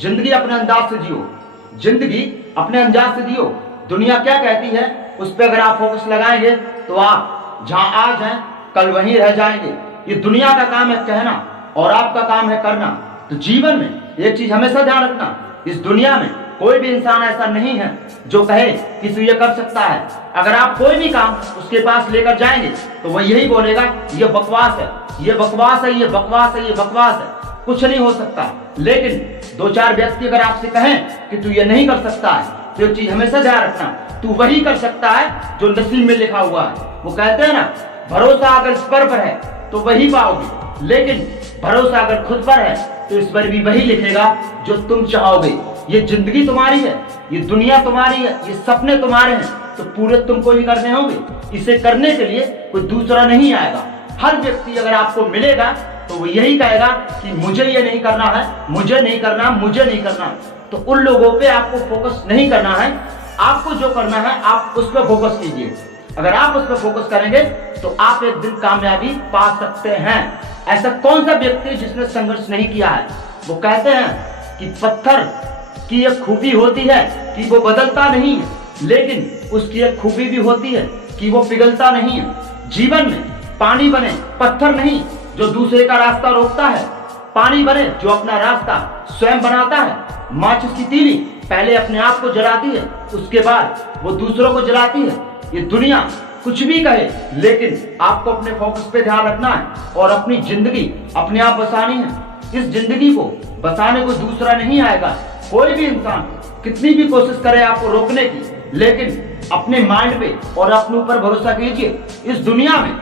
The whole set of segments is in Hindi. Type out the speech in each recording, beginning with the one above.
जिंदगी अपने अंदाज से जियो, जिंदगी अपने अंदाज से जियो। दुनिया क्या कहती है उस पर अगर आप फोकस लगाएंगे तो आप जहां आज हैं कल वहीं रह जाएंगे। ये दुनिया का काम है कहना और आपका काम है करना। तो जीवन में एक चीज हमेशा ध्यान रखना, इस दुनिया में कोई भी इंसान ऐसा नहीं है जो कहे कि तू ये कर सकता है। अगर आप कोई भी काम उसके पास लेकर जाएंगे तो वह यही बोलेगा ये बकवास है, ये बकवास है, ये बकवास है, ये बकवास है, कुछ नहीं हो सकता। लेकिन दो चार व्यक्ति अगर आपसे कहें कि तू ये नहीं कर सकता है तो एक चीज हमेशा ध्यान रखना, तू वही कर सकता है जो नसीब में लिखा हुआ है। वो कहते हैं ना, भरोसा अगर ईश्वर पर है तो वही पाओगे, लेकिन भरोसा अगर खुद पर है तो ईश्वर भी वही लिखेगा जो तुम चाहोगे। ये जिंदगी तुम्हारी है, ये दुनिया तुम्हारी है, ये सपने तुम्हारे हैं, तो पूरे तुमको ही करने होंगे। इसे करने के लिए कोई दूसरा नहीं आएगा। हर व्यक्ति अगर आपको मिलेगा तो वो यही कहेगा कि मुझे ये नहीं करना है, मुझे नहीं करना, मुझे नहीं करना। तो उन लोगों पे आपको फोकस नहीं करना है। आपको जो करना है आप उस पर फोकस कीजिए। अगर आप उस पर फोकस करेंगे तो आप एक दिन कामयाबी पा सकते हैं। ऐसा कौन सा व्यक्ति जिसने संघर्ष नहीं किया है? वो कहते हैं कि पत्थर की एक खूबी होती है कि वो बदलता नहीं है, लेकिन उसकी एक खूबी भी होती है कि वो पिघलता नहीं है। जीवन में पानी बने पत्थर नहीं जो दूसरे का रास्ता रोकता है, पानी बने जो अपना रास्ता स्वयं बनाता है। माचिस की तीली पहले अपने आप को जलाती है, उसके बाद वो दूसरों को जलाती है। ये दुनिया कुछ भी कहे, लेकिन आपको अपने फोकस पे ध्यान रखना है और अपनी जिंदगी अपने आप बसानी है। इस जिंदगी को बसाने को दूसरा नहीं आएगा। कोई भी इंसान कितनी भी कोशिश करे आपको रोकने की, लेकिन अपने माइंड पे और अपने ऊपर भरोसा कीजिए। इस दुनिया में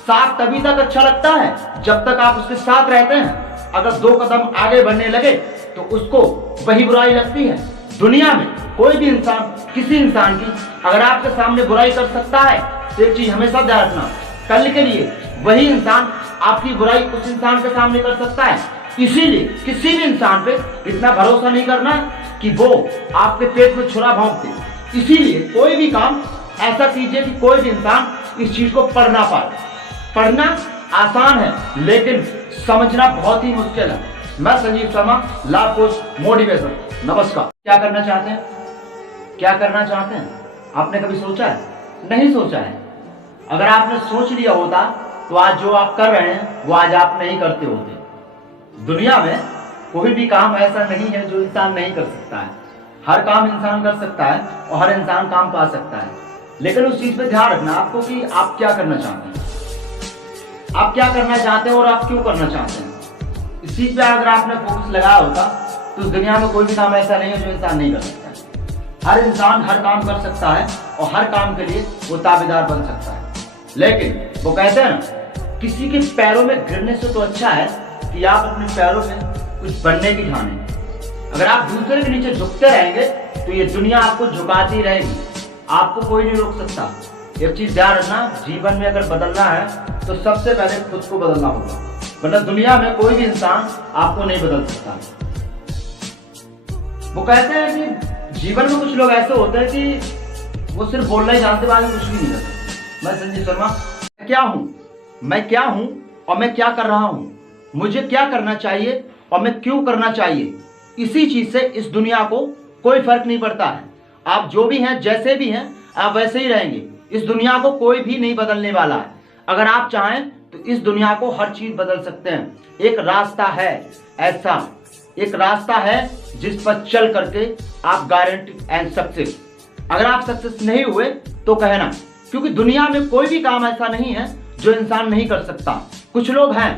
साथ तभी तक अच्छा लगता है जब तक आप उसके साथ रहते हैं। अगर 2 कदम आगे बढ़ने लगे तो उसको वही बुराई लगती है। दुनिया में कोई भी इंसान किसी इंसान की अगर आपके सामने बुराई कर सकता है तो एक चीज हमेशा ध्यान रखना, कल के लिए वही इंसान आपकी बुराई उस इंसान के सामने कर सकता है। इसीलिए किसी भी इंसान पे इतना भरोसा नहीं करना कि वो आपके पेट में छुरा भोंक दे। इसीलिए कोई भी काम ऐसा कीजिए कि कोई भी इंसान इस चीज को पढ़ ना पाए। पढ़ना आसान है लेकिन समझना बहुत ही मुश्किल है। मैं Sanjeev Sharma, life coach, motivator. नमस्कार। क्या करना चाहते हैं? क्या करना चाहते हैं? आपने कभी सोचा है? नहीं सोचा है। अगर आपने सोच लिया होता तो आज जो आप कर रहे हैं वो आज आप नहीं करते होते। दुनिया में कोई भी काम ऐसा नहीं है जो इंसान नहीं कर सकता है। हर काम इंसान कर सकता है और हर इंसान काम पा सकता है, लेकिन उस चीज पे ध्यान रखना आपको कि आप क्या करना चाहते हैं, आप क्या करना चाहते हैं और आप क्यों करना चाहते हैं। इस चीज पे अगर आपने फोकस लगाया होता तो इस दुनिया में कोई भी काम ऐसा नहीं है जो इंसान नहीं कर सकता है। हर इंसान हर काम कर सकता है और हर काम के लिए वो ताबेदार बन सकता है। लेकिन वो कहते हैं ना, किसी के पैरों में गिरने से तो अच्छा है कि आप अपने पैरों में कुछ बनने की ठाने। अगर आप दूसरे के नीचे झुकते रहेंगे तो ये दुनिया आपको झुकाती रहेगी, आपको कोई नहीं रोक सकता। एक चीज ध्यान रखना, जीवन में अगर बदलना है तो सबसे पहले खुद को बदलना होगा, वरना दुनिया में कोई भी इंसान आपको नहीं बदल सकता। वो कहते हैं कि जीवन में कुछ लोग ऐसे होते हैं कि वो सिर्फ बोलना ही जानते, बाद में कुछ भी नहीं करते। मैं संजीव शर्मा, क्या हूँ, मैं क्या हूँ और मैं क्या कर रहा हूँ, मुझे क्या करना चाहिए और मैं क्यों करना चाहिए। इसी चीज से इस दुनिया को कोई फर्क नहीं पड़ता है। आप जो भी हैं, जैसे भी हैं, आप वैसे ही रहेंगे। इस दुनिया को कोई भी नहीं बदलने वाला है। अगर आप चाहें तो इस दुनिया को हर चीज बदल सकते हैं। एक रास्ता है, ऐसा एक रास्ता है जिस पर चल करके आप गारंटी एंड सक्सेस। अगर आप सक्सेस नहीं हुए तो कहना, क्योंकि दुनिया में कोई भी काम ऐसा नहीं है जो इंसान नहीं कर सकता। कुछ लोग हैं,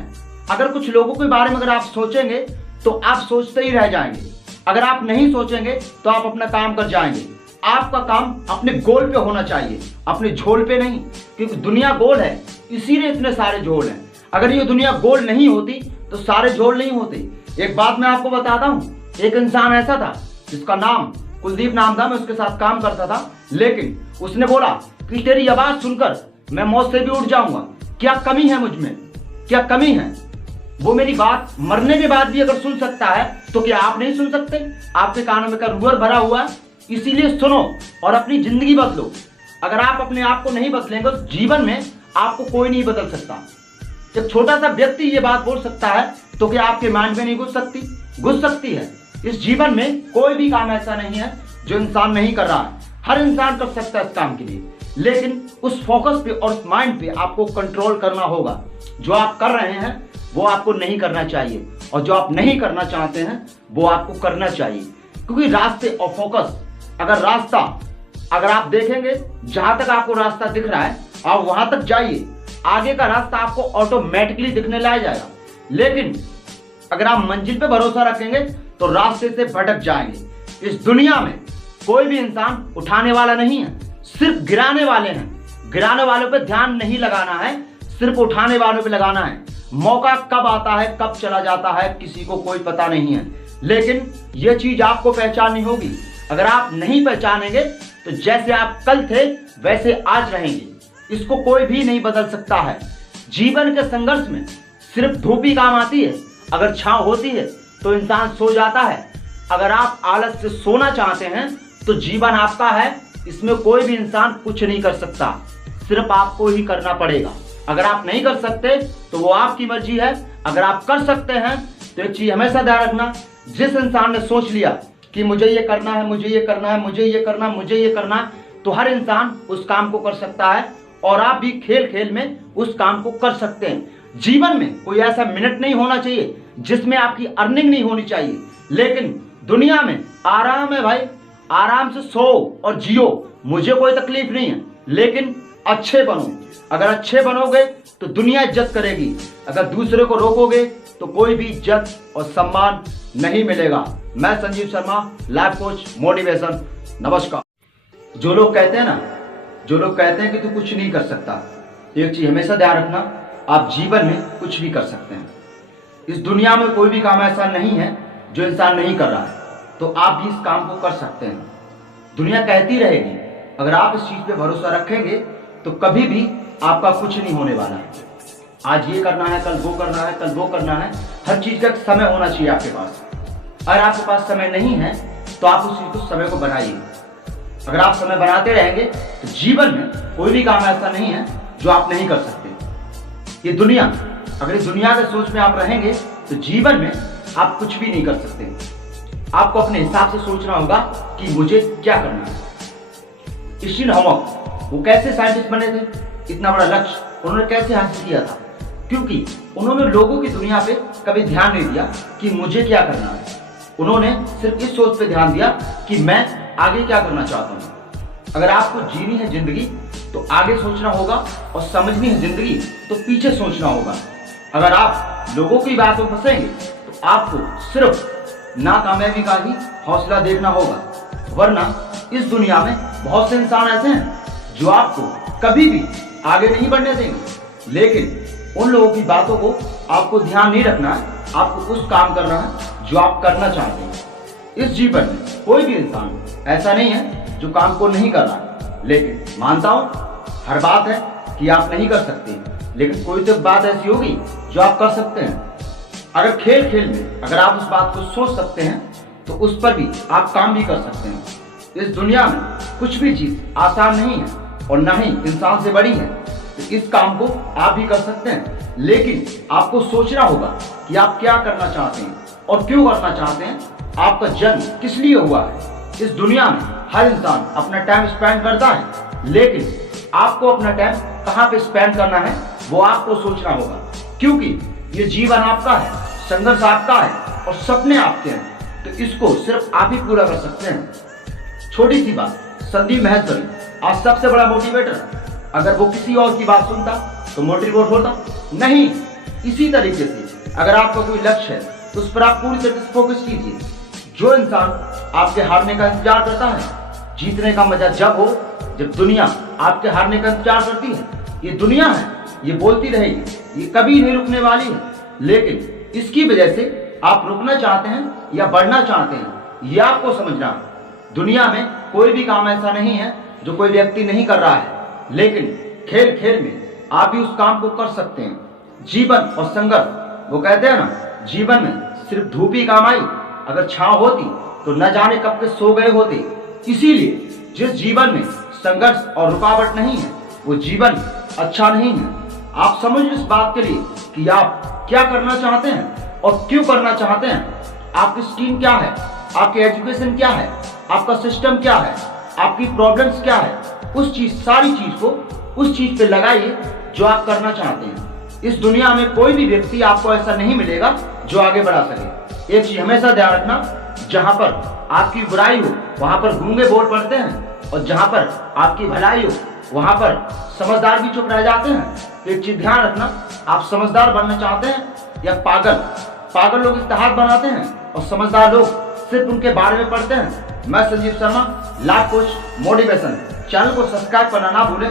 अगर कुछ लोगों के बारे में अगर आप सोचेंगे तो आप सोचते ही रह जाएंगे। अगर आप नहीं सोचेंगे तो आप अपना काम कर जाएंगे। आपका काम अपने गोल पे होना चाहिए, अपने झोल पे नहीं, क्योंकि दुनिया गोल है इसीलिए इतने सारे झोल हैं। अगर ये दुनिया गोल नहीं होती तो सारे झोल नहीं होते। एक बात मैं आपको बताता हूँ, एक इंसान ऐसा था जिसका नाम कुलदीप नाम था, मैं उसके साथ काम करता था, लेकिन उसने बोला कि तेरी आवाज सुनकर मैं मौत से भी उठ जाऊंगा। क्या कमी है मुझ में, क्या कमी है? वो मेरी बात मरने के बाद भी अगर सुन सकता है तो क्या आप नहीं सुन सकते? आपके कानों में का रूअर भरा हुआ है, इसीलिए सुनो और अपनी जिंदगी बदलो। अगर आप अपने आप को नहीं बदलेंगे तो जीवन में आपको कोई नहीं बदल सकता। एक छोटा सा व्यक्ति ये बात बोल सकता है तो क्या आपके माइंड में नहीं घुस सकती? घुस सकती है। इस जीवन में कोई भी काम ऐसा नहीं है जो इंसान नहीं कर रहा है। हर इंसान कर सकता है इस काम के लिए, लेकिन उस फोकस पे और उस माइंड पे आपको कंट्रोल करना होगा। जो आप कर रहे हैं वो आपको नहीं करना चाहिए, और जो आप नहीं करना चाहते हैं वो आपको करना चाहिए। क्योंकि रास्ते और फोकस, अगर आप देखेंगे जहां तक आपको रास्ता दिख रहा है आप वहां तक जाइए, आगे का रास्ता आपको ऑटोमेटिकली दिखने लग जाएगा। लेकिन अगर आप मंजिल पे भरोसा रखेंगे तो रास्ते से भटक जाएंगे। इस दुनिया में कोई भी इंसान उठाने वाला नहीं है, सिर्फ गिराने वाले हैं। गिराने वालों पे ध्यान नहीं लगाना है, सिर्फ उठाने वालों पे लगाना है। मौका कब आता है कब चला जाता है किसी को कोई पता नहीं है, लेकिन यह चीज आपको पहचाननी होगी। अगर आप नहीं पहचानेंगे तो जैसे आप कल थे वैसे आज रहेंगे, इसको कोई भी नहीं बदल सकता है। जीवन के संघर्ष में सिर्फ धूप ही काम आती है। अगर छांव होती है तो इंसान सो जाता है। अगर आप आलस से सोना चाहते हैं तो जीवन आपका है, इसमें कोई भी इंसान कुछ नहीं कर सकता, सिर्फ आपको ही करना पड़ेगा। अगर आप नहीं कर सकते तो वो आपकी मर्जी है। अगर आप कर सकते हैं तो एक चीज हमेशा ध्यान रखना, जिस इंसान ने सोच लिया कि मुझे ये करना है, मुझे ये करना है, मुझे ये करना, मुझे ये करना, तो हर इंसान उस काम को कर सकता है, और आप भी खेल खेल में उस काम को कर सकते हैं। जीवन में कोई ऐसा मिनट नहीं होना चाहिए जिसमें आपकी अर्निंग नहीं होनी चाहिए, लेकिन दुनिया में आराम है भाई, आराम से सो और जियो, मुझे कोई तकलीफ नहीं है, लेकिन अच्छे बनो। अगर अच्छे बनोगे तो दुनिया इज्जत करेगी, अगर दूसरे को रोकोगे तो कोई भी इज्जत और सम्मान नहीं मिलेगा। मैं Sanjeev Sharma, life coach, motivation. नमस्कार। जो लोग कहते हैं कि तू कुछ नहीं कर सकता, तो एक चीज हमेशा ध्यान रखना, आप जीवन में कुछ भी कर सकते हैं। इस दुनिया में कोई भी काम ऐसा नहीं है जो इंसान नहीं कर रहा है, तो आप भी इस काम को कर सकते हैं। दुनिया कहती रहेगी, अगर आप इस चीज पे भरोसा रखेंगे तो कभी भी आपका कुछ नहीं होने वाला है। आज ये करना है, कल वो करना है, कल वो करना है, हर चीज का एक समय होना चाहिए आपके पास। अगर आपके पास समय नहीं है तो आप उस चीज को समय को बनाइए। अगर आप समय बनाते रहेंगे तो जीवन में कोई भी काम ऐसा नहीं है जो आप नहीं कर सकते। ये दुनिया, अगर इस दुनिया के सोच में आप रहेंगे तो जीवन में आप कुछ भी नहीं कर सकते। आपको अपने हिसाब से सोचना होगा कि मुझे क्या करना है। स्टीफन हॉकिंग, वो कैसे साइंटिस्ट बने थे, इतना बड़ा लक्ष्य उन्होंने कैसे हासिल किया था? क्योंकि उन्होंने लोगों की दुनिया पे कभी ध्यान नहीं दिया कि मुझे क्या करना है। उन्होंने सिर्फ इस सोच पे ध्यान दिया कि मैं आगे क्या करना चाहता हूँ। अगर आपको जीनी है जिंदगी तो आगे सोचना होगा, और समझनी है जिंदगी तो पीछे सोचना होगा। अगर आप लोगों की बातों में फंसेंगे तो आपको सिर्फ नाकामयाबी का ही हौसला देखना होगा, वरना इस दुनिया में बहुत से इंसान ऐसे हैं जो आपको कभी भी आगे नहीं बढ़ने देंगे। लेकिन उन लोगों की बातों को आपको ध्यान नहीं रखना है, आपको उस काम करना है जो आप करना चाहते हैं। इस जीवन में कोई भी इंसान ऐसा नहीं है जो काम को नहीं कर रहा, लेकिन मानता हूं हर बात है कि आप नहीं कर सकते, लेकिन कोई तो बात ऐसी होगी जो आप कर सकते हैं। अगर खेल खेल में अगर आप उस बात को सोच सकते हैं तो उस पर भी आप काम भी कर सकते हैं। इस दुनिया में कुछ भी चीज आसान नहीं है और ना ही इंसान से बड़ी है, तो इस काम को आप भी कर सकते हैं, लेकिन आपको सोचना होगा कि आप क्या करना चाहते हैं और क्यों करना चाहते हैं, आपका जन्म किस लिए हुआ है। इस दुनिया में हर इंसान अपना टाइम स्पेंड करता है, लेकिन आपको अपना टाइम कहाँ पे स्पेंड करना है वो आपको सोचना होगा, क्योंकि ये जीवन आपका है, संघर्ष आपका है और सपने आपके हैं, तो इसको सिर्फ आप ही पूरा कर सकते हैं। छोटी सी बात, संदीप महेश्वरी आज सबसे बड़ा मोटिवेटर है। अगर वो किसी और की बात सुनता तो मोटिवेट होता नहीं। इसी तरीके से अगर आपका कोई लक्ष्य है तो उस पर आप पूरी तरह से फोकस कीजिए। जो इंसान आपके हारने का इंतजार करता है, जीतने का मजा जब हो जब दुनिया आपके हारने का इंतजार करती है। ये दुनिया है, ये बोलती रहेगी, ये कभी नहीं रुकने वाली है, लेकिन इसकी वजह से आप रुकना चाहते हैं या बढ़ना चाहते हैं, ये आपको समझना है। दुनिया में कोई भी काम ऐसा नहीं है जो कोई व्यक्ति नहीं कर रहा है, लेकिन खेल खेल में आप भी उस काम को कर सकते हैं। जीवन और संघर्ष, वो कहते हैं ना, जीवन में सिर्फ धूप ही काम आई, अगर छांव होती तो न जाने कब के सो गए होते। इसीलिए जिस जीवन में संघर्ष और रुकावट नहीं है वो जीवन अच्छा नहीं है। आप समझ इस बात के लिए कि आप क्या करना चाहते हैं और क्यों करना चाहते हैं, आपकी स्ट्रीम क्या है, आपकी एजुकेशन क्या है, आपका सिस्टम क्या है, आपकी प्रॉब्लम्स क्या है, उस चीज सारी चीज को उस चीज पे लगाइए जो आप करना चाहते हैं। इस दुनिया में कोई भी व्यक्ति आपको ऐसा नहीं मिलेगा जो आगे बढ़ा सके। एक चीज हमेशा ध्यान रखना, जहां पर आपकी बुराई हो वहां पर गूंगे बोल पड़ते हैं, और जहां पर आपकी भलाई हो वहां पर समझदार भी चुप रह जाते हैं। एक चीज ध्यान रखना, आप समझदार बनना चाहते हैं या पागल लोग इस्तेहार बनाते हैं और समझदार लोग सिर्फ उनके बारे में पढ़ते हैं। मैं Sanjeev Sharma, life coach motivation, channel को सब्सक्राइब करना ना भूलें।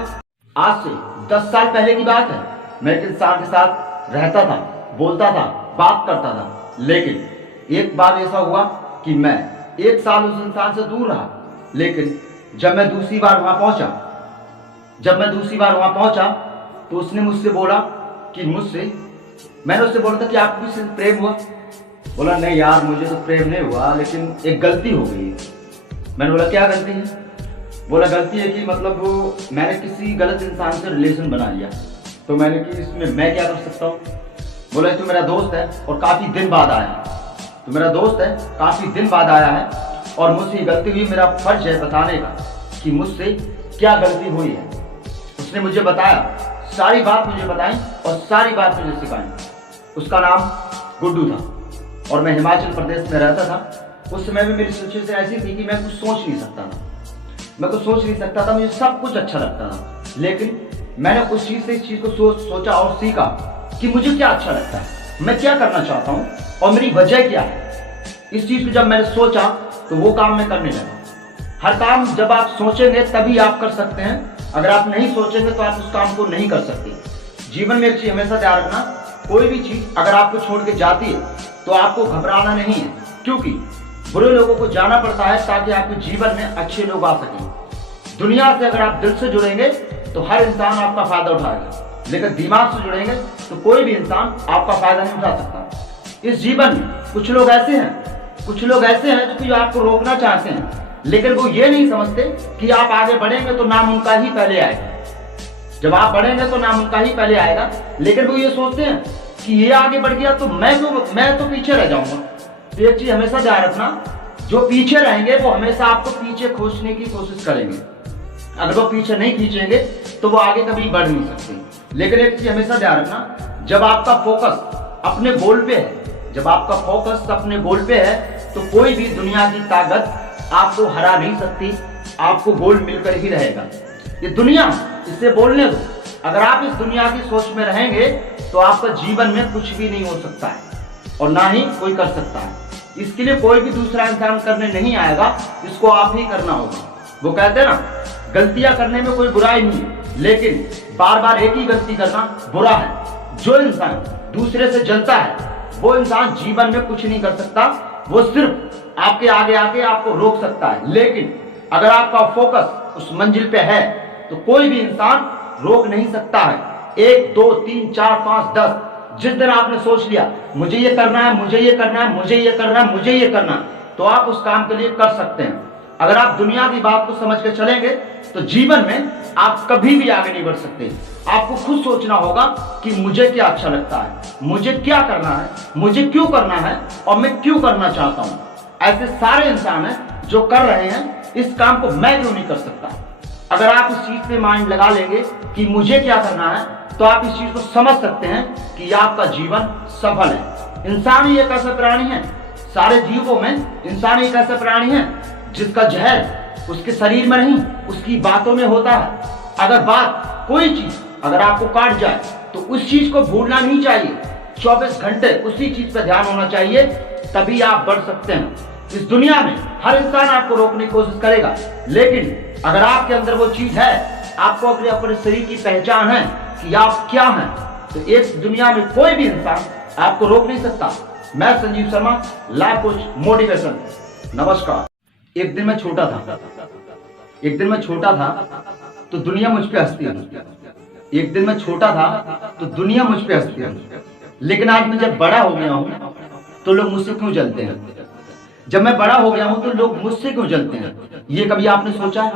आज से 10 साल पहले की बात है, मैं एक इंसान के साथ रहता था, बोलता था, बात करता था, लेकिन एक बार ऐसा हुआ कि मैं 1 साल उस इंसान से दूर रहा। लेकिन जब मैं दूसरी बार वहां पहुंचा तो उसने मुझसे बोला कि मैंने उससे बोला था कि आपको किसी से प्रेम हुआ? बोला नहीं यार, मुझे तो प्रेम नहीं हुआ, लेकिन एक गलती हो गई। मैंने बोला क्या गलती है? बोला गलती है कि मतलब वो मैंने किसी गलत इंसान से रिलेशन बना लिया। तो मैंने कि इसमें मैं क्या कर सकता हूँ? बोला तो मेरा दोस्त है और काफ़ी दिन बाद आया है, और मुझसे ये गलती हुई, मेरा फर्ज है बताने का कि मुझसे क्या गलती हुई है। उसने मुझे बताया, सारी बात मुझे बताई और सारी बात मुझे सिखाई। उसका नाम गुड्डू था और मैं हिमाचल प्रदेश में रहता था। उस समय में मेरी सिचुएशन ऐसी थी कि मैं कुछ सोच नहीं सकता था, मुझे सब कुछ अच्छा लगता था, लेकिन मैंने उस चीज से इस चीज को सोचा और सीखा कि मुझे क्या अच्छा लगता है, मैं क्या करना चाहता हूँ और मेरी वजह क्या है। इस चीज को जब मैंने सोचा तो वो काम मैं करने लगा। हर काम जब आप सोचेंगे तभी आप कर सकते हैं, अगर आप नहीं सोचेंगे तो आप उस काम को नहीं कर सकते। जीवन में एक चीज हमेशा ध्यान रखना, कोई भी चीज अगर आपको छोड़ के जाती है तो आपको घबराना नहीं है, क्योंकि बुरे लोगों को जाना पड़ता है ताकि आपके जीवन में अच्छे लोग आ सकें। दुनिया से अगर आप दिल से जुड़ेंगे तो हर इंसान आपका फायदा उठाएगा, लेकिन दिमाग से जुड़ेंगे तो कोई भी इंसान आपका फायदा नहीं उठा सकता। इस जीवन में कुछ लोग ऐसे हैं जो आपको रोकना चाहते हैं, लेकिन वो ये नहीं समझते कि आप आगे बढ़ेंगे तो नाम उनका ही पहले आएगा। जब आप बढ़ेंगे तो नाम उनका ही पहले आएगा, लेकिन वो ये सोचते हैं कि ये आगे बढ़ गया तो मैं तो पीछे रह जाऊंगा। तो एक चीज हमेशा ध्यान रखना, जो पीछे रहेंगे वो हमेशा आपको पीछे खींचने की कोशिश करेंगे। अगर वो पीछे नहीं खींचेंगे तो वो आगे कभी बढ़ नहीं सकते। लेकिन एक चीज हमेशा ध्यान रखना, जब आपका फोकस अपने गोल पे है तो कोई भी दुनिया की ताकत आपको हरा नहीं सकती, आपको गोल मिलकर ही रहेगा। ये दुनिया, इससे बोलने दो। अगर आप इस दुनिया की सोच में रहेंगे तो आपका जीवन में कुछ भी नहीं हो सकता है और ना ही कोई कर सकता है। इसके लिए कोई भी दूसरा इंसान करने नहीं आएगा, इसको आप ही करना होगा। वो कहते हैं ना, गलतियां करने में कोई बुराई नहीं है, लेकिन बार बार एक ही गलती करना बुरा है। जो इंसान दूसरे से जलता है वो इंसान जीवन में कुछ नहीं कर सकता, वो सिर्फ आपके आगे आके आपको रोक सकता है। लेकिन अगर आपका फोकस उस मंजिल पे है तो कोई भी इंसान रोक नहीं सकता है। 1 2 3 4 5 10, जिस दिन आपने सोच लिया मुझे ये करना है, तो आप उस काम के लिए कर सकते हैं। अगर आप दुनिया की बात को समझ के चलेंगे तो जीवन में आप कभी भी आगे नहीं बढ़ सकते। आपको खुद सोचना होगा कि मुझे क्या अच्छा लगता है, मुझे क्या करना है, मुझे क्यों करना है और मैं क्यों करना चाहता हूँ। ऐसे सारे इंसान हैं जो कर रहे हैं, इस काम को मैं क्यों नहीं कर सकता। अगर आप इस चीज पे माइंड लगा लेंगे कि मुझे क्या करना है, तो आप इस चीज को समझ सकते हैं कि आपका जीवन सफल है। इंसान ही एक ऐसा प्राणी है, सारे जीवों में इंसान एक ऐसा प्राणी है जिसका जहर उसके शरीर में नहीं, उसकी बातों में होता है। अगर कोई चीज अगर आपको काट जाए तो उस चीज को भूलना नहीं चाहिए, 24 घंटे उसी चीज पर ध्यान होना चाहिए, तभी आप बढ़ सकते हैं। इस दुनिया में हर इंसान आपको रोकने की कोशिश करेगा, लेकिन अगर आपके अंदर वो चीज है, आपको अपने शरीर की पहचान है कि आप क्या हैं, तो इस दुनिया में कोई भी इंसान आपको रोक नहीं सकता। मैं Sanjeev Sharma, life coach motivation. नमस्कार। एक दिन मैं छोटा था तो दुनिया मुझ पे हंसती है। लेकिन आज मैं जब बड़ा हो गया हूँ तो लोग मुझसे क्यों जलते हैं? जब मैं बड़ा हो गया हूँ तो लोग मुझसे क्यों जलते हैं? ये कभी आपने सोचा है?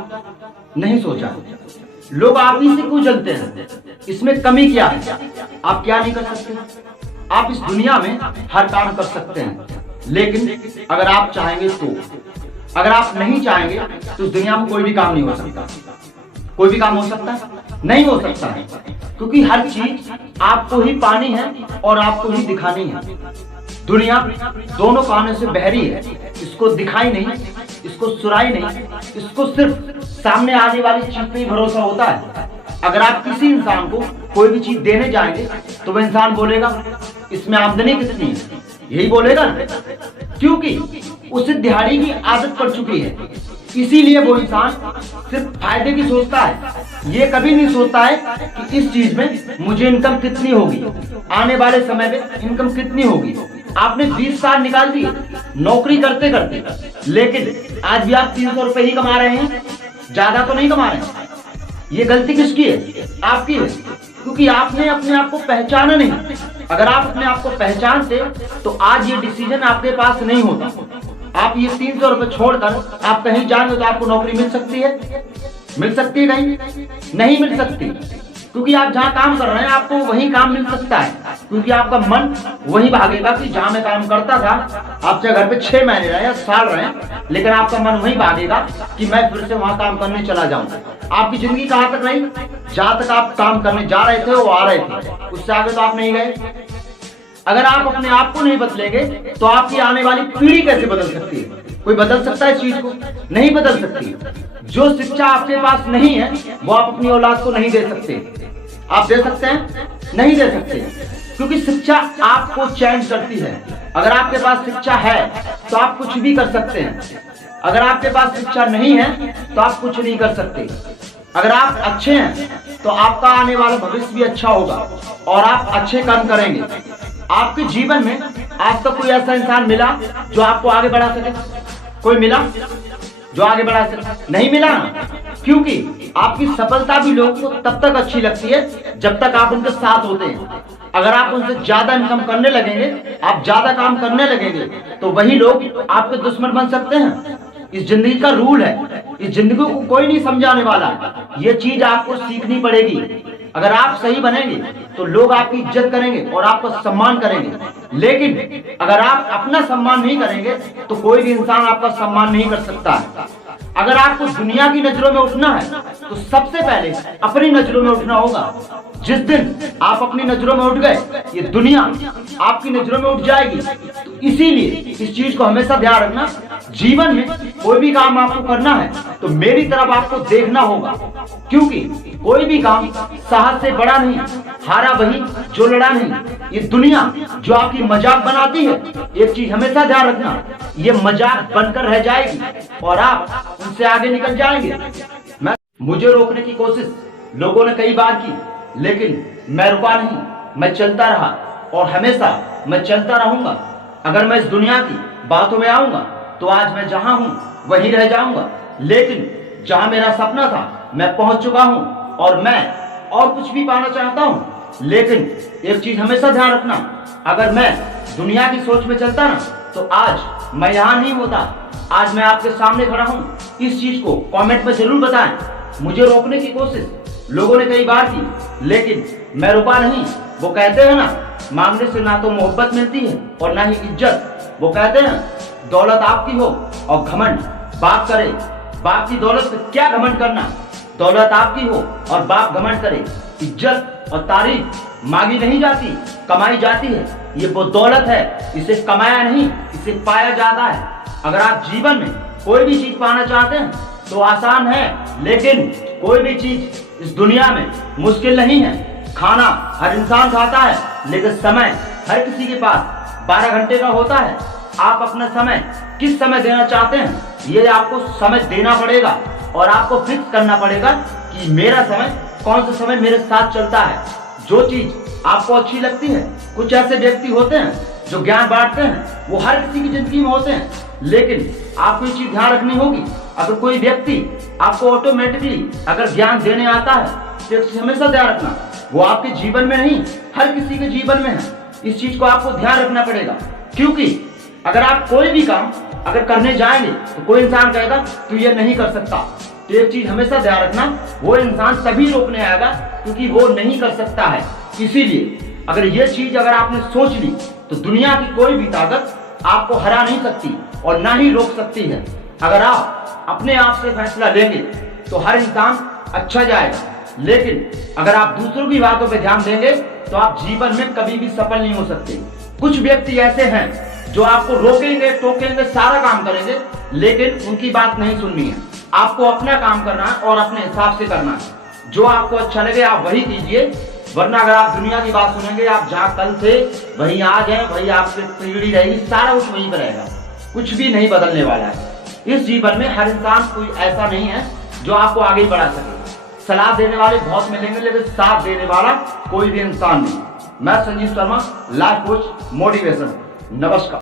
नहीं सोचा। लोग आप ही से क्यों जलते हैं? इसमें कमी क्या है? आप क्या नहीं कर सकते? आप इस दुनिया में हर काम कर सकते हैं। लेकिन अगर आप चाहेंगे तो, अगर आप नहीं चाहेंगे तो इस दुनिया में कोई भी काम नहीं हो सकता। कोई भी काम हो सकता है? नहीं हो सकता है, क्योंकि हर चीज आपको ही पानी है और आपको ही दिखानी है। दुनिया दोनों कानों से बहरी है, इसको दिखाई नहीं, इसको सुनाई नहीं, इसको सिर्फ सामने आने वाली चीज पे ही भरोसा होता है। अगर आप किसी इंसान को कोई भी चीज देने जाएंगे तो वह इंसान बोलेगा इसमें आमदनी कितनी है, यही बोलेगा ना, क्योंकि उसे दिहाड़ी की आदत पड़ चुकी है। इसीलिए वो इंसान सिर्फ फायदे की सोचता है, ये कभी नहीं सोचता है कि इस चीज में मुझे इनकम कितनी होगी, आने वाले समय में इनकम कितनी होगी। आपने 20 साल निकाल दिए नौकरी करते करते, लेकिन आज भी आप 300 रुपए ही कमा रहे हैं, ज्यादा तो नहीं कमा रहे हैं। ये गलती किसकी है? आपकी है, क्योंकि आपने अपने आप को पहचाना नहीं। अगर आप अपने आप को पहचानते तो आज ये डिसीजन आपके पास नहीं होता। आप ये 300 रुपए छोड़कर आप कहीं जाएंगे तो आपको नौकरी मिल सकती है? मिल सकती है? कहीं नहीं मिल सकती, क्योंकि आप जहाँ काम कर रहे हैं आपको वही काम मिल सकता है, क्योंकि आपका मन वही भागेगा कि जहाँ मैं काम करता था। आप चाहे घर पे 6 महीने रहे या साल रहे, लेकिन आपका मन वही भागेगा कि मैं फिर से वहां काम करने चला जाऊं। आपकी जिंदगी कहाँ तक रही? जहाँ तक आप काम करने जा रहे थे वो आ रहे थे, उससे आगे तो आप नहीं गए। अगर आप अपने आप को नहीं बदलेंगे तो आपकी आने वाली पीढ़ी कैसे बदल सकती है? कोई बदल सकता है इस चीज को? नहीं बदल सकती। जो शिक्षा आपके पास नहीं है वो आप अपनी औलाद को नहीं दे सकते। आप दे सकते हैं? नहीं दे सकते, क्योंकि शिक्षा आपको चेंज करती है। अगर आपके पास शिक्षा है तो आप कुछ भी कर सकते हैं, अगर आपके पास शिक्षा नहीं है तो आप कुछ नहीं कर सकते। अगर आप अच्छे हैं तो आपका आने वाला भविष्य भी अच्छा होगा और आप अच्छे कर्म करेंगे। आपके जीवन में आज तक कोई ऐसा इंसान मिला जो आपको आगे बढ़ा सके? कोई मिला जो आगे बढ़ा सके? नहीं मिला ना, क्योंकि आपकी सफलता भी लोगों को तब तक अच्छी लगती है जब तक आप उनके साथ होते हैं। अगर आप उनसे ज्यादा इनकम करने लगेंगे, आप ज्यादा काम करने लगेंगे, तो वही लोग आपके दुश्मन बन सकते हैं। इस जिंदगी का रूल है, इस जिंदगी को कोई नहीं समझाने वाला। ये चीज आपको सीखनी पड़ेगी। अगर आप सही बनेंगे तो लोग आपकी इज्जत करेंगे और आपका सम्मान करेंगे, लेकिन अगर आप अपना सम्मान नहीं करेंगे तो कोई भी इंसान आपका सम्मान नहीं कर सकता है। अगर आपको दुनिया की नजरों में उठना है तो सबसे पहले अपनी नजरों में उठना होगा। जिस दिन आप अपनी नजरों में उठ गए, ये दुनिया आपकी नजरों में उठ जाएगी। तो इसीलिए इस चीज को हमेशा ध्यान रखना, जीवन में कोई भी काम आपको करना है तो मेरी तरफ आपको देखना होगा, क्योंकि कोई भी काम साहस से बड़ा नहीं, हारा वही जो लड़ा नहीं। ये दुनिया जो आपकी मजाक बनाती है, एक चीज हमेशा ध्यान रखना, ये मजाक बनकर रह जाएगी और आप उनसे आगे निकल जाएंगे। मुझे रोकने की कोशिश लोगों ने कई बार की, लेकिन मैं रुका नहीं, मैं चलता रहा और हमेशा मैं चलता रहूंगा। अगर मैं इस दुनिया की बातों में आऊंगा तो आज मैं जहां हूं वहीं रह जाऊंगा, लेकिन जहां मेरा सपना था मैं पहुंच चुका हूं और मैं और कुछ भी पाना चाहता हूं। लेकिन एक चीज हमेशा ध्यान रखना, अगर मैं दुनिया की सोच में चलता ना तो आज मैं यहां नहीं होता, आज मैं आपके सामने खड़ा हूं। इस चीज को कमेंट में जरूर बताएं। मुझे रोकने की कोशिश लोगों ने कई बार की, लेकिन मैं रुका नहीं। वो कहते हैं ना, मांगने से ना तो मोहब्बत मिलती है और ना ही इज्जत। वो कहते हैं दौलत आपकी हो और घमंड बाप करे। बाप की दौलत पे क्या घमंड करना, दौलत आपकी हो और बाप घमंड करे। इज्जत और तारीफ मांगी नहीं जाती, कमाई जाती है। ये वो दौलत है, इसे कमाया नहीं, इसे पाया जाता है। अगर आप जीवन में कोई भी चीज पाना चाहते हैं तो आसान है, लेकिन कोई भी चीज इस दुनिया में मुश्किल नहीं है। खाना हर इंसान खाता है, लेकिन समय हर किसी के पास 12 घंटे का होता है। आप अपना समय किस समय देना चाहते हैं, ये आपको समय देना पड़ेगा और आपको फिक्स करना पड़ेगा कि मेरा समय कौन सा समय मेरे साथ चलता है। जो चीज आपको अच्छी लगती है, कुछ ऐसे व्यक्ति होते हैं जो ज्ञान बांटते हैं, वो हर किसी की जिंदगी में होते हैं, लेकिन आपको ये चीज ध्यान रखनी होगी। अगर कोई व्यक्ति आपको ऑटोमेटिकली अगर ज्ञान देने आता है तो हमेशा ध्यान रखना, वो आपके जीवन में नहीं, हर किसी के जीवन में है। इस चीज को आपको ध्यान रखना पड़ेगा, क्योंकि अगर आप कोई भी काम अगर करने जाएंगे तो कोई इंसान कहेगा तू ये नहीं कर सकता। तो एक चीज हमेशा ध्यान रखना, वो इंसान तभी रोकने आएगा क्योंकि वो नहीं कर सकता है। इसीलिए अगर ये चीज अगर आपने सोच ली तो दुनिया की कोई भी ताकत आपको हरा नहीं सकती और ना ही रोक सकती है। अगर आप अपने आप से फैसला लेंगे तो हर इंसान अच्छा जाएगा, लेकिन अगर आप दूसरों की बातों पर ध्यान देंगे तो आप जीवन में कभी भी सफल नहीं हो सकते। कुछ व्यक्ति ऐसे हैं जो आपको रोकेंगे, टोकेंगे, सारा काम करेंगे, लेकिन उनकी बात नहीं सुननी है। आपको अपना काम करना है और अपने हिसाब से करना है। जो आपको अच्छा लगे आप वही कीजिए, वरना अगर आप दुनिया की बात सुनेंगे, आप जहाँ कल थे वहीं आज हैं, वही आपकी पीढ़ी रहेगी, सारा कुछ वहीं पर रहेगा, कुछ भी नहीं बदलने वाला है। इस जीवन में हर इंसान कोई ऐसा नहीं है जो आपको आगे बढ़ा सके। सलाह देने वाले बहुत मिलेंगे, लेकिन साथ देने वाला कोई भी इंसान नहीं। मैं Sanjeev Sharma, life coach, motivation. नमस्कार।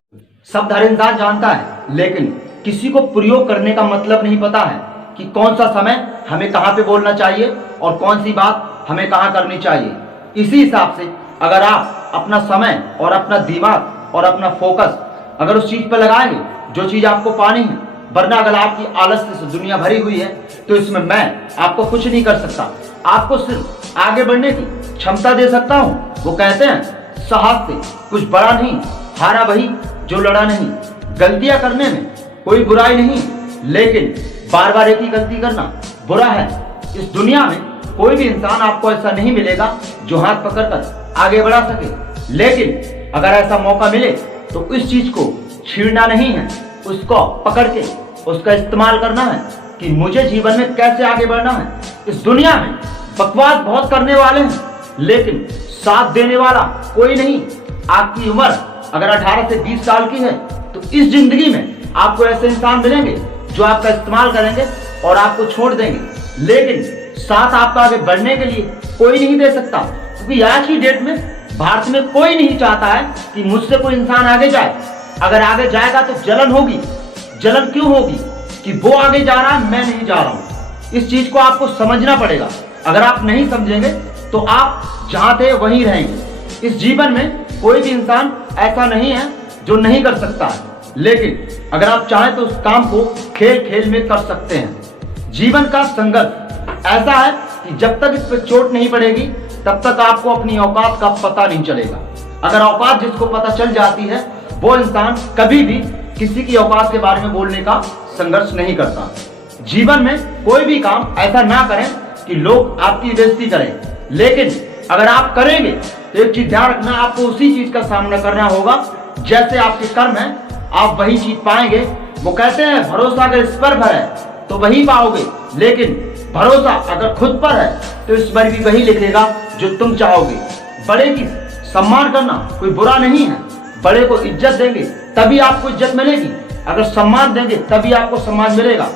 शब्द हर इंसान जानता है, लेकिन किसी को प्रयोग करने का मतलब नहीं पता है कि कौन सा समय हमें कहाँ पे बोलना चाहिए और कौन सी बात हमें कहाँ करनी चाहिए। इसी हिसाब से अगर आप अपना समय और अपना दिमाग और अपना फोकस अगर उस चीज पर लगाएंगे जो चीज आपको पानी है, वरना अगर आपकी आलस्य से दुनिया भरी हुई है तो इसमें मैं आपको कुछ नहीं कर सकता। आपको सिर्फ आगे बढ़ने की क्षमता दे सकता हूँ। वो कहते हैं साहस से कुछ बड़ा नहीं, हारा वही जो लड़ा नहीं। गलतियां करने में कोई बुराई नहीं, लेकिन बार बार एक ही गलती करना बुरा है। इस दुनिया में कोई भी इंसान आपको ऐसा नहीं मिलेगा जो हाथ पकड़कर आगे बढ़ा सके, लेकिन अगर ऐसा मौका मिले तो इस चीज को छीनना नहीं है, उसको पकड़ के उसका इस्तेमाल करना है कि मुझे जीवन में कैसे आगे बढ़ना है। इस दुनिया में बकवास बहुत करने वाले हैं, लेकिन साथ देने वाला कोई नहीं। आपकी उम्र अगर 18 से 20 साल की है तो इस जिंदगी में आपको ऐसे इंसान मिलेंगे जो आपका इस्तेमाल करेंगे और आपको छोड़ देंगे, लेकिन साथ आपका आगे बढ़ने के लिए कोई नहीं दे सकता। क्योंकि आज की डेट में भारत में कोई नहीं चाहता है कि मुझसे कोई इंसान आगे जाए। अगर आगे जाएगा तो जलन होगी। जलन क्यों होगी? कि वो आगे जा रहा है, मैं नहीं जा रहा हूं। इस चीज को आपको समझना पड़ेगा। अगर आप नहीं समझेंगे तो आप जहां थे वहीं रहेंगे। इस जीवन में कोई भी इंसान ऐसा नहीं है जो नहीं कर सकता है, लेकिन अगर आप चाहें तो उस काम को खेल खेल में कर सकते हैं। जीवन का संघर्ष ऐसा है कि जब तक इस पर चोट नहीं पड़ेगी तब तक आपको अपनी औकात का पता नहीं चलेगा। अगर औकात जिसको पता चल जाती है वो इंसान कभी भी किसी की औकात के बारे में बोलने का संघर्ष नहीं करता। जीवन में कोई भी काम ऐसा ना करें कि लोग आपकी बेइज्जती करें, लेकिन अगर आप करेंगे तो एक चीज ध्यान रखना, आपको उसी चीज का सामना करना होगा जैसे आपके कर्म है, आप वही चीज पाएंगे। वो कहते हैं भरोसा अगर इस पर है तो वही पाओगे, लेकिन भरोसा अगर खुद पर है तो इस पर भी वही लिखेगा जो तुम चाहोगे। बड़े की सम्मान करना कोई बुरा नहीं है। बड़े को इज्जत देंगे तभी आपको इज्जत मिलेगी, अगर सम्मान देंगे तभी आपको सम्मान मिलेगा।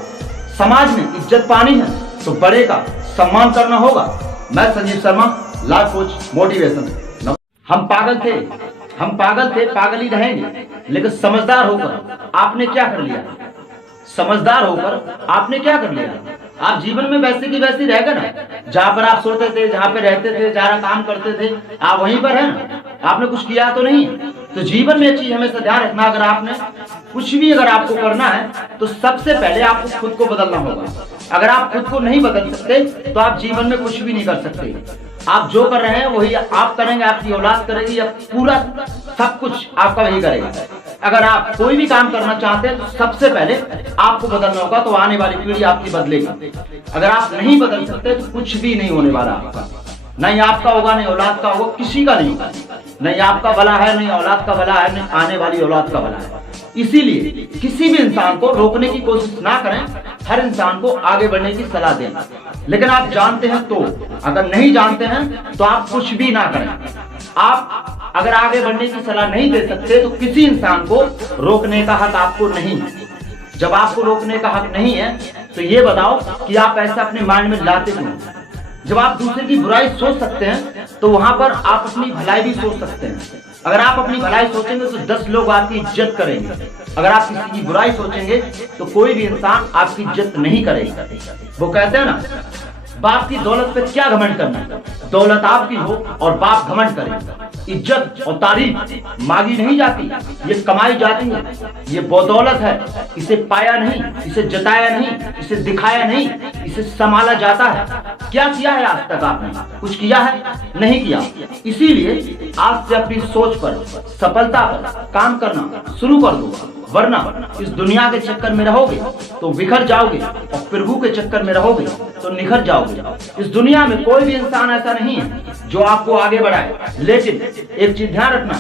समाज में इज्जत पानी है तो बड़े का सम्मान करना होगा। मैं Sanjeev Sharma, life coach, motivation. हम पागल थे, पागल ही रहेंगे, लेकिन समझदार होकर आपने क्या कर लिया? समझदार होकर आपने क्या कर लिया? आप जीवन में वैसे की वैसी रह गए ना। जहाँ पर आप सोते थे, जहाँ पे रहते थे, जहाँ काम करते थे, आप वहीं पर है ना। आपने कुछ किया तो नहीं। तो जीवन में एक चीज हमेशा ध्यान रखना, अगर आपने कुछ भी अगर आपको करना है तो सबसे पहले आपको खुद को बदलना होगा। अगर आप खुद को नहीं बदल सकते तो आप जीवन में कुछ भी नहीं कर सकते। आप जो कर रहे हैं वही आप करेंगे, आपकी औलाद करेगी, या पूरा सब कुछ आपका वही करेगा। अगर आप कोई भी काम करना चाहते हैं तो सबसे पहले आपको बदलना होगा, तो आने वाली पीढ़ी आपकी बदलेगी। अगर आप नहीं बदल सकते तो कुछ भी नहीं होने वाला आपका। नहीं आपका होगा, नहीं औलाद का होगा, किसी का नहीं होगा। नहीं आपका भला है, नहीं औलाद का भला है, नहीं आने वाली औलाद का भला है। इसीलिए किसी भी इंसान को रोकने की कोशिश ना करें, हर इंसान को आगे बढ़ने की सलाह दें। लेकिन आप जानते हैं तो, अगर नहीं जानते हैं तो आप कुछ भी ना करें। आप अगर आगे बढ़ने की सलाह नहीं दे सकते तो किसी इंसान को रोकने का हक आपको नहीं है। जब आपको रोकने का हक नहीं है तो ये बताओ कि आप ऐसा अपने माइंड में लाते क्यों? जब आप दूसरे की बुराई सोच सकते हैं तो वहां पर आप अपनी भलाई भी सोच सकते हैं। अगर आप अपनी भलाई सोचेंगे तो 10 लोग आपकी इज्जत करेंगे। अगर आप किसी की बुराई सोचेंगे तो कोई भी इंसान आपकी इज्जत नहीं करेगा। वो कहते हैं ना, बाप की दौलत पे क्या घमंड करना, दौलत आपकी हो और बाप घमंड करे। इज्जत और तारीफ मांगी नहीं जाती, ये कमाई जाती है। ये बदौलत है, इसे पाया नहीं, इसे जताया नहीं, इसे दिखाया नहीं, इसे संभाला जाता है। क्या किया है आज तक आपने? कुछ किया है? नहीं किया। इसीलिए आज से अपनी सोच पर, सफलता पर काम करना शुरू कर दो, वरना इस दुनिया के चक्कर में रहोगे तो बिखर जाओगे, और प्रभु के चक्कर में रहोगे तो निखर जाओगे। इस दुनिया में कोई भी इंसान ऐसा नहीं है जो आपको आगे बढ़ाए, लेकिन एक चीज ध्यान रखना,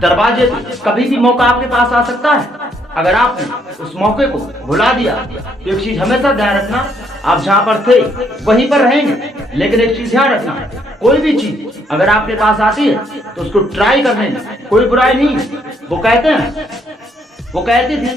दरवाजे पे कभी भी मौका आपके पास आ सकता है। अगर आपने उस मौके को भुला दिया तो एक चीज हमेशा ध्यान रखना, आप जहां पर थे वहीं पर रहेंगे। लेकिन एक चीज ध्यान रखना, कोई भी चीज अगर आपके पास आती है तो उसको ट्राई करने में कोई बुराई नहीं है। वो कहते थे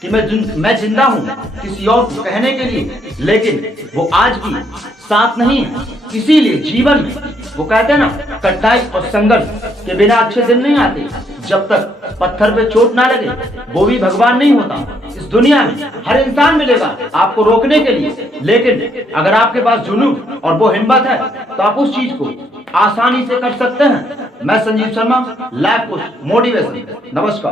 कि मैं जिंदा हूँ किसी और को कहने के लिए, लेकिन वो आज भी साथ नहीं है। इसीलिए जीवन में वो कहते हैं ना, कठिनाई और संघर्ष के बिना अच्छे दिन नहीं आते। जब तक पत्थर पे चोट ना लगे वो भी भगवान नहीं होता। इस दुनिया में हर इंसान मिलेगा आपको रोकने के लिए, लेकिन अगर आपके पास जुनून और वो हिम्मत है तो आप उस चीज को आसानी से कर सकते हैं। मैं Sanjeev Sharma, life coach motivation. नमस्कार।